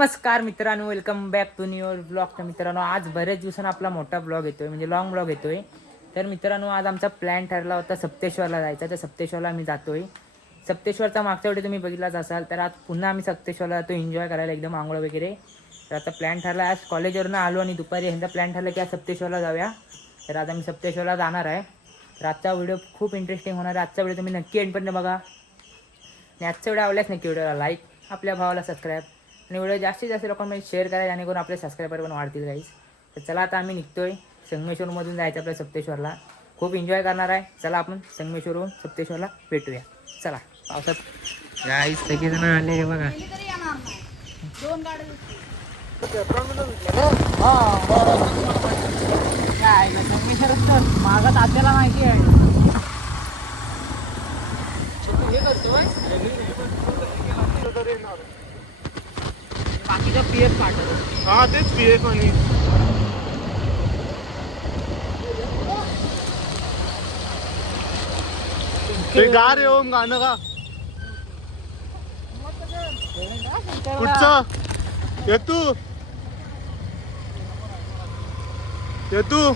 नमस्कार मित्रांनो, welcome back to new blog. तर मित्रांनो, आज बरेच दिवसांनी आपला मोठा ब्लॉग येतोय, म्हणजे लॉंग ब्लॉग येतोय. तर मित्रांनो, आज आमचा प्लॅन ठरला होता सप्तेश्वरला जायचा. तर सप्तेश्वरला आम्ही जातोय. सप्तेश्वरचा मागच्या वेळी तुम्ही बघितलाच असाल. तर आज पुन्हा आम्ही सप्तेश्वरला जातो एन्जॉय करायला, एकदम आंघोळ वगैरे. तर आता प्लॅन ठरला, आज कॉलेजवरून आलो आणि दुपारी ह्यांचा प्लॅन ठरला की आज सप्तेश्वरला जाऊया. तर आज आम्ही सप्तेश्वरला जाणार आहे. तर आजचा व्हिडिओ खूप इंटरेस्टिंग होणार आहे. आजचा व्हिडिओ तुम्ही नक्की एंडपर्यंत बघा. आणि आजचा व्हिडिओ आवडल्यास नक्की व्हिडिओला लाईक, आपल्या भावाला सबस्क्राईब आणि व्हिडिओ जास्तीत जास्त लोकांमध्ये शेअर करा, जेणेकरून आपले सबस्क्रायबर पण वाढतील गाईस. तर चला आता आम्ही निघतोय. संगमेश्वरमधून जायचं आपल्या सप्तेश्वरला. खूप एन्जॉय करणार आहे. चला आपण संगमेश्वरहून सप्तेश्वरला भेटूया. चला. पावसात गाईस सगळेजण आले बघा. काय संगमेश्वर मागत आपल्याला माहिती आहे. बाकीचा पीएफ पाठवतो. हा तेच पीएफ आणि ते गा रे ओम गाणं का कुठचं येतू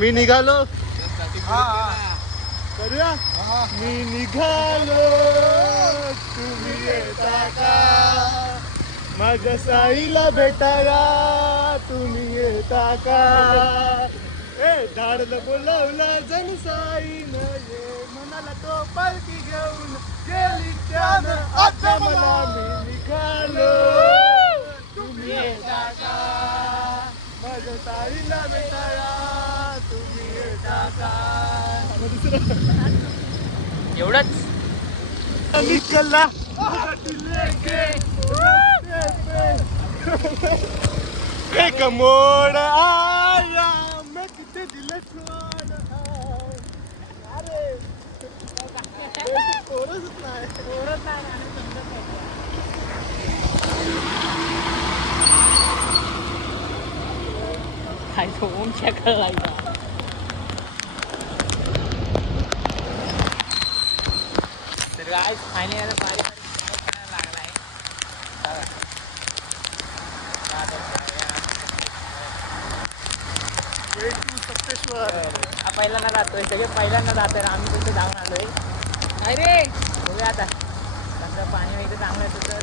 मी निघालो. करूया. मी निघालो तुम्ही येता का, माझ्या साईला भेटायला तुम्ही येता का. ए धाडलं बोलवलं जण साईनं ये, म्हणाला तो पालखी घेऊन गेली त्यानं. आता मला मी निघालो तुम्ही येता का, माझ्या साईला भेटायला तुम्ही येता का. एवढंच निकला एक मोड़ आया, मैं तुझे दिल छोड़ आया. अरे कोरच काय तो ओम चेक लागला. तर आज फायनली आता बारीक लागला आहे. सप्तेश्वर पहिल्यांदा जातोय, सगळे पहिल्यांदा जातोय. आम्ही तिथे जाऊन आलोय. नाही रे, बघूया आता कसं पाणी वगैरे चांगलं येतं तर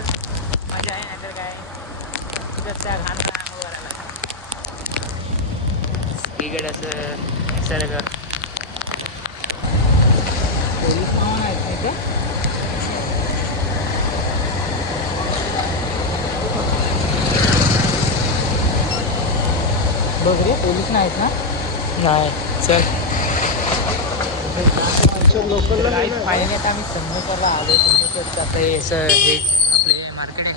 मजा आहे, नाहीतर काय तिथंच त्या घाण करायला बिघड असं निसर्ग. पोलीस म्हणून आहेत नाही का? बघ रे, पोलीस नाहीत ना. नाही चल. फायनली आता आम्ही संगमेश्वरला आलो. संगमेश्वरचं आता हे आपले मार्केट आहे.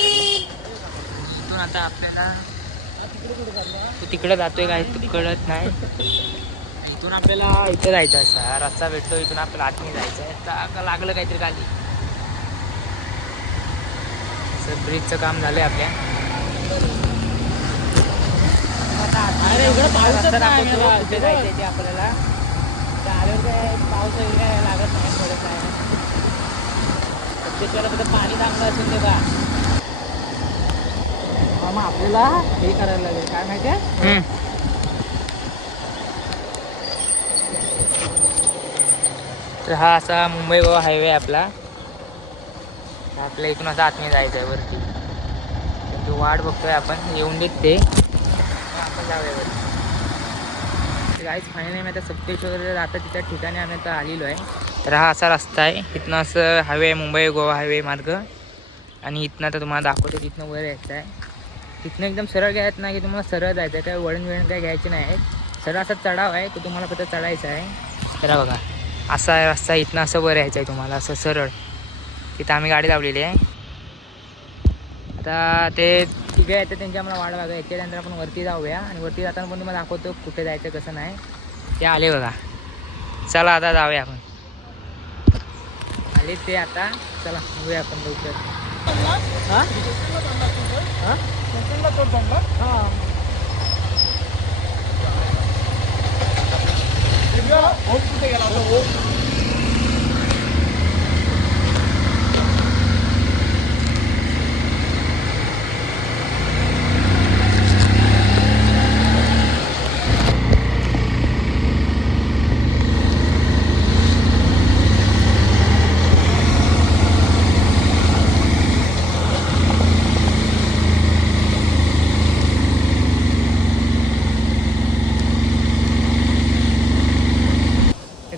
इथून आता आपल्याला तू तिकडे जातोय काय तू कळत नाही. इथून आपल्याला इथं जायचं असा रस्ता भेटतो. इथून आपल्याला आतमध्ये जायचं आहे. तर लागलं काहीतरी खाली. ब्रिजचं काम झालंय आपल्या. कुठे जायचं ते आपल्याला. आल्यावर काय पाऊस वगैरे काय लागत नाही. थोडं काय सप्तेश्वरला फक्त पाणी चांगलं असेल ते का मग आपल्याला हे करायला लागेल. काय माहिती आहे, तर हा असा मुंबई गोवा हायवे आपला. आपल्या इथून असं आतमध्ये जायचं आहे वरती. तो वाट बघतोय आपण, येऊन देत ते आपण जाऊया वरती. गाईज फायनली मी आता सप्तेश्वर आता तिच्या ठिकाणी आम्ही आता आलेलो आहे. तर हा असा रस्ता आहे. इथनं असं हायवे आहे, मुंबई गोवा हायवे मार्ग. आणि इथनं आता तुम्हाला दाखवतो. तिथनं वर यायचं आहे. तिथनं एकदम सरळ घ्यायचं नाही की तुम्हाला सरळ जायचं आहे. काय वळण विळण काय घ्यायचे नाही आहेत. सरळ असा चढाव आहे, तो तुम्हाला फक्त चढायचा आहे. तर बघा असा आहे रस्ता. इथनं असं वर यायचं आहे तुम्हाला असं सरळ. तिथं आम्ही गाडी लावलेली आहे. आता ते तिघे येतं त्यांची आम्हाला वाट बघा. याच्यानंतर आपण वरती जाऊया. आणि वरती जाताना पण तुम्हाला दाखवतो कुठे जायचं कसं नाही. ते आले बघा. चला आता जाऊया आपण. आले ते आता. चला बघूया आपण लवकर. हां कुठे गेला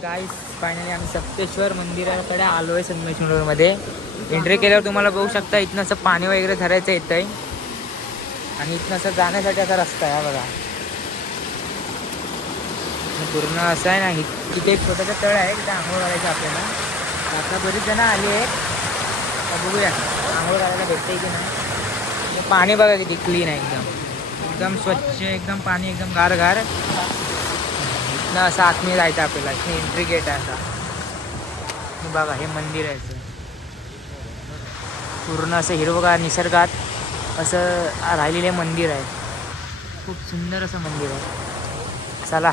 काय फायनली आम्ही सप्तेश्वर मंदिराकडे आलो आहे संगमेश्वरमध्ये. एंट्री केल्यावर तुम्हाला बघू शकता इथनं असं पाणी वगैरे धरायचं येतं आहे आणि इथनं असं जाण्यासाठी असा रस्ता आहे बघा. पूर्ण असं आहे ना, तिथे एक छोटंसं तळ आहे तिथे आंघोळ घालायचं आपल्याला. आता बरीच जणं आली आहेत, बघूया आंघोळ घालायला भेटते की नाही. पाणी बघा किती क्लीन आहे, एकदम स्वच्छ, एकदम पाणी एकदम गार गार. इथनं असं आतमध्ये जायचं आपल्याला, इथनं एंट्री गेट आहे असा. बघा हे मंदिर आहे पूर्ण असं हिरवगार निसर्गात असं राहिलेले मंदिर आहे. खूप सुंदर असं मंदिर आहे. चला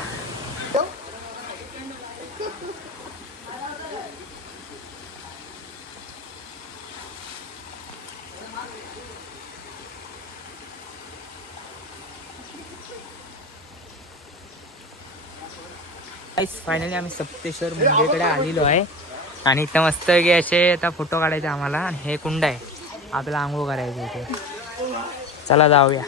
फायनली आम्ही सप्तेश्वर मंदिरकडे आलेलो आहे आणि इथं मस्त की असे आता फोटो काढायचे आम्हाला. आणि हे कुंड आहे आपल्याला आंघोळ करायचं इथे. चला जाऊया.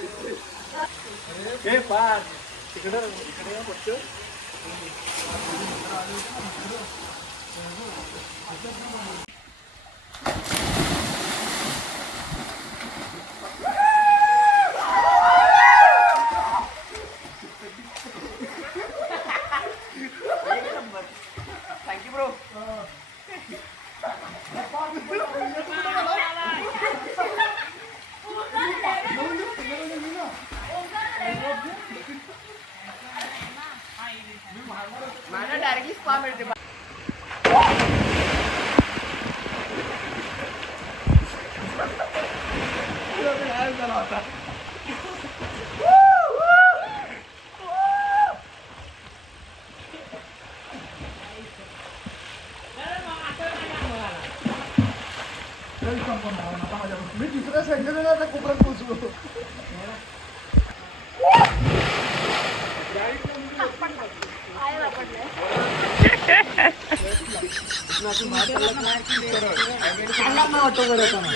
मी दुसऱ्या सेंटरला कोपऱ्यात पोहोचलो.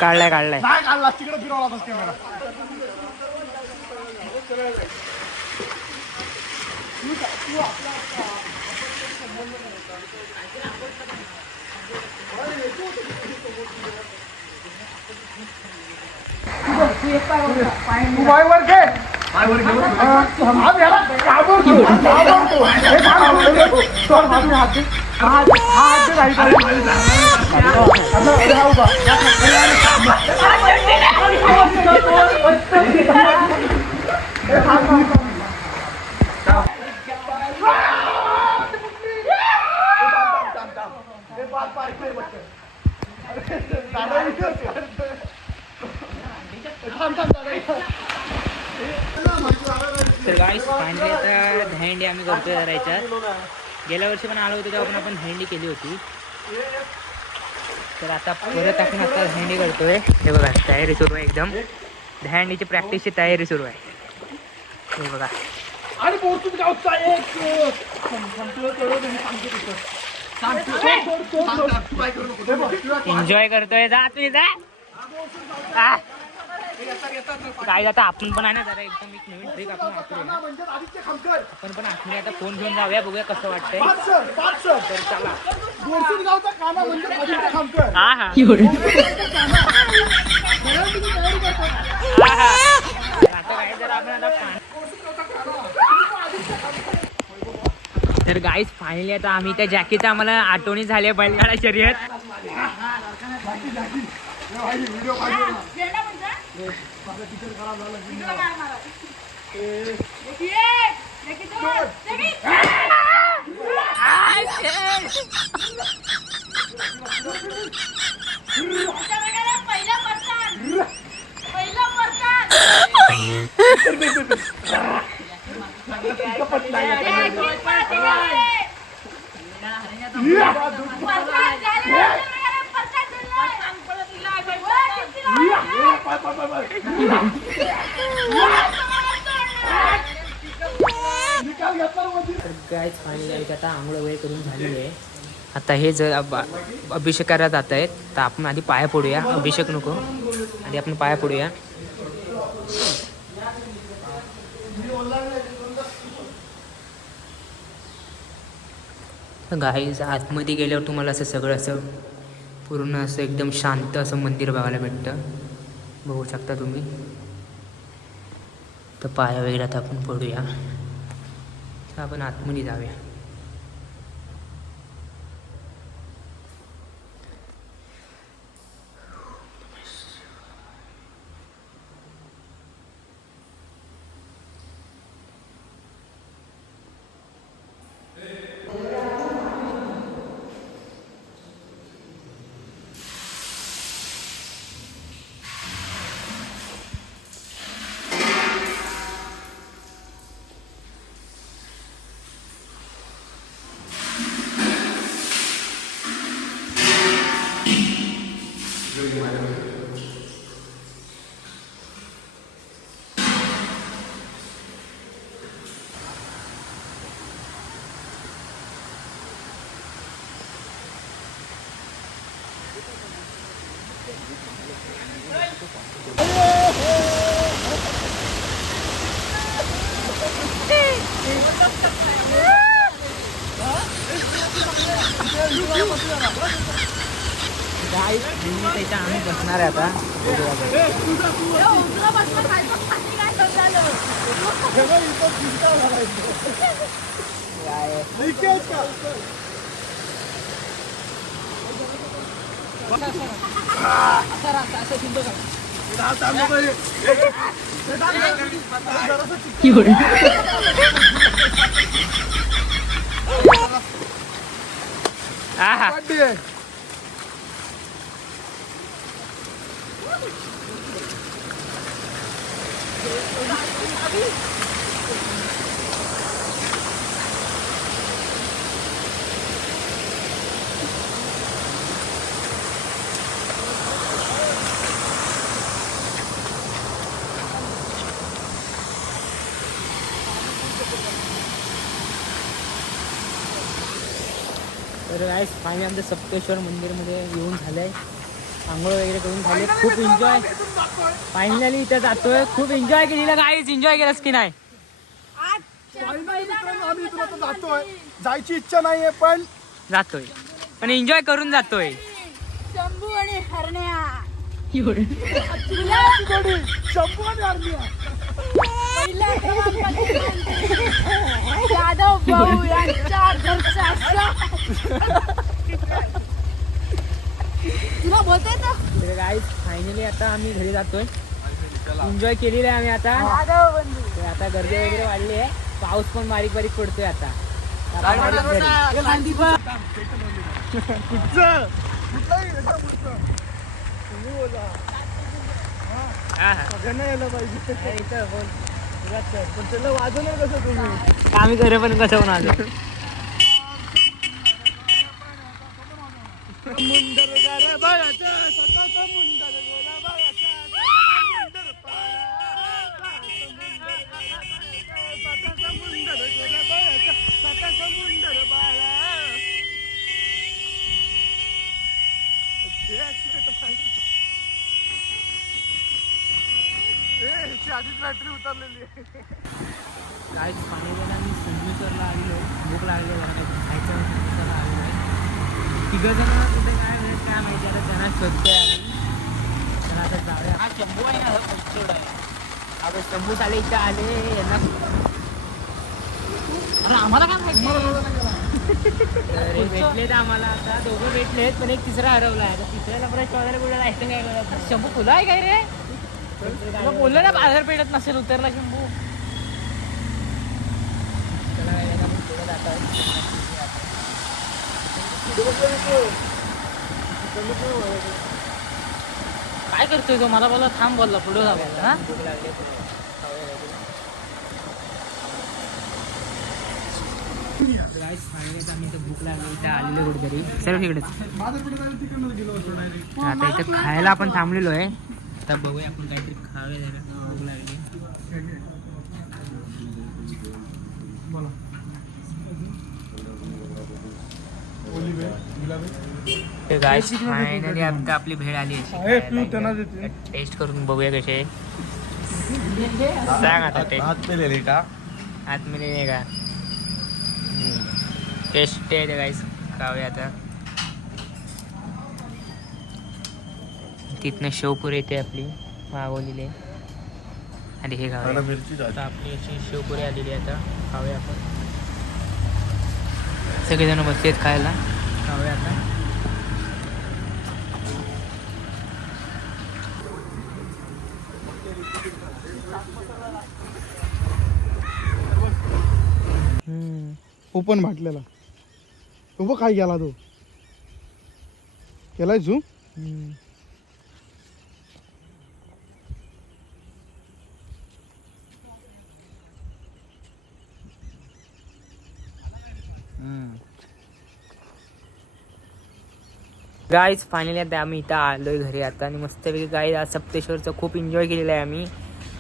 काढलाय काढलाय तिकडे फिरवला कॅमेरा. तू बायवर घे. तर गाईस फायनली आता दहीहंडी आम्ही करतोय करायच्या. गेल्या वर्षी पण आलो होतो तेव्हा आपण दहीहंडी केली होती. तर आता परत आपण आता दहीहंडी करतोय. हे बघा तयारी सुरू आहे एकदम. दहीहंडीची प्रॅक्टिसची तयारी सुरू आहे. हे बघा आणि पोर्तुगीज गावचा एक एन्जॉय करतोय. जा तुम्ही जा. काय आता आपण पण आहे ना जरा एकदम एक नवीन ट्रिक आपण वापरूया. आपण पण आतमध्ये आता फोन घेऊन जाऊया, बघूया कसं वाटतंय. तर चला. हा हा आता काय जर आपण आता तर गाईज फायनली आता आम्ही त्या जॅकीचा आम्हाला आठवणी झाली आहे बैलगाडा शर्यत. गाईज फायनली आता आंघोळ वगैरे करून झालेली आहे. आता हे जर अभिषेक करायला जात आहेत तर आपण आधी पाया पडूया. अभिषेक नको, आधी आपण पाया पडूया. गाईज आतमध्ये गेल्यावर तुम्हाला असं सगळं असं पूर्ण असं एकदम शांत असं मंदिर बघायला भेटतं. बघू शकता तुम्ही. तर पाया वगैरे आता आपण पडूया. तर आपण आतमध्ये जाऊया. त्याच्या आम्ही बसणार आहे आता. तर गाईस फायनली आमचं सप्तेश्वर मंदिरमध्ये येऊन झालंय. आंघोळ वगैरे करून झाले. खूप एन्जॉय फायनली इथं जातोय. खूप एन्जॉय केलेलं गाईस. एन्जॉय केलंस की नाही? आम्ही इथून आता जातोय. जायची इच्छा नाहीये पण जातोय. पण एन्जॉय करून जातोय. शंभू आणि हरण्या शंभू आणि हरण्या. यादव भाऊ यांच्या घरचा तुला बोलते तर गाईस फायनली आता आम्ही घरी जातोय. एन्जॉय केलेलं आहे आम्ही आता. यादव बंधू तर आता गर्दी वगैरे वाढली आहे. पाऊस पण बारीक बारीक पडतोय आता. आता direct घरी. कुठचं कुठलाही याच्या पुढचं. तुम्ही बोला. सगळ्यांना यायला पाहिजे. इथं बोल. तुझाच कर. पण त्याला वाजवणार कसं तुम्ही? आम्ही घरी पण कसं होऊन आलो. समुंदर गारा बाळाचा सता समुंदर गोरा बाळाचा समुंदर पाळा सता समुंदर गोरा बाळाचा सता समुंदर बाळा. आधीच बॅटरी उतरलेली आहे. काय फायनली आम्ही संगमेश्वरला आलेलो. भूक लागली जरा काही खायचं संगमेश्वरला आलेलो आहे. तिघं जण कुठे काय मिळत काय माहिती. आता त्यांना शोधतोय आम्ही. त्यांना आता जाऊया. हा शंभू आहे ना. हा आहे. आता शंभू साले इथे आले यांना. अरे आम्हाला काय माहिती. तर भेटलेत आम्हाला आता. दोघं भेटलेत पण एक तिसरा हरवला आहे. तिसऱ्याला परत शोधायला कुठे जायचं काय. शंभू तुला आहे काय रे? तुला बोललं ना बाजारपेठेत नसेल उतरला शंभू. त्याला काय आपण पुढे जातो. काय करतोय तो? मला बोला थांब बोलला पुढे जा बोलला. हा आम्ही इथं भूक लागली. इथं आलेलो कुठेतरी सर्व तिकडेच. आता इथं खायला आपण थांबलेलो आहे. आता बघूया आपण काहीतरी खावे जरा. भूक लागली. फायनली आता आपली भेळ आली आहे. टेस्ट करून बघूया कसे. सांग आता टेस्ट. हात पेलेले का? आत मिळेल का? टेस्ट आहे गाईस, खाऊया आता. तिथनं शेवपुरी येते आपली मागवलेली आणि हे खाऊया. आता आपली अशी शेवपुरी आलेली आहे, आता खाऊया आपण. सगळेजण बसलेत खायला, खाऊया आता. ओपन भाटलेला तो बघ काय गेला तो केलाय झूम. गाईज फायनली आता आम्ही इथं आलोय घरी आता आणि मस्तपैकी गाईज आज सप्तेश्वरचं खूप एन्जॉय केलेलं आहे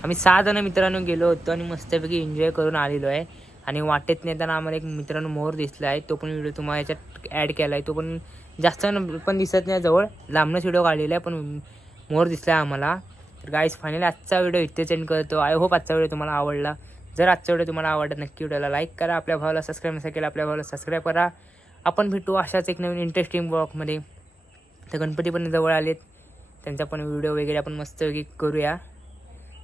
आम्ही 6 जण मित्रांनो गेलो होतो आणि मस्तपैकी एन्जॉय करून आलेलो आहे. आणि वाटेत नेताना आम्हाला एक मित्रांनो मोर दिसला आहे, तो पण व्हिडिओ तुम्हाला याच्यात ॲड केला आहे. तो पण जास्त पण दिसत नाही, जवळ लांबनच व्हिडिओ काढलेला आहे, पण मोर दिसला आहे आम्हाला. तर गाईज फायनली आजचा व्हिडिओ इथेच एंड करतो. आय होप आजचा व्हिडिओ तुम्हाला आवडला. जर आजचा व्हिडिओ तुम्हाला आवडला नक्की व्हिडिओला लाईक करा, आपल्या भावाला सबस्क्राईब नसेल केला आपल्या भावाला सबस्क्राईब करा. आपण भेटू अशाच एक नवीन इंटरेस्टिंग ब्लॉगमध्ये. तर गणपती पण जवळ आलेत, त्यांचा पण व्हिडिओ वगैरे आपण मस्तपैकी करूया.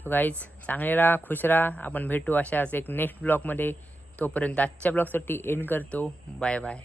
तो गाईज चांगले राहा, खुश राहा. आपण भेटू अशाच एक नेक्स्ट ब्लॉगमध्ये. तोपर्यंत आजच्या ब्लॉगसाठी एंड करतो. Bye bye.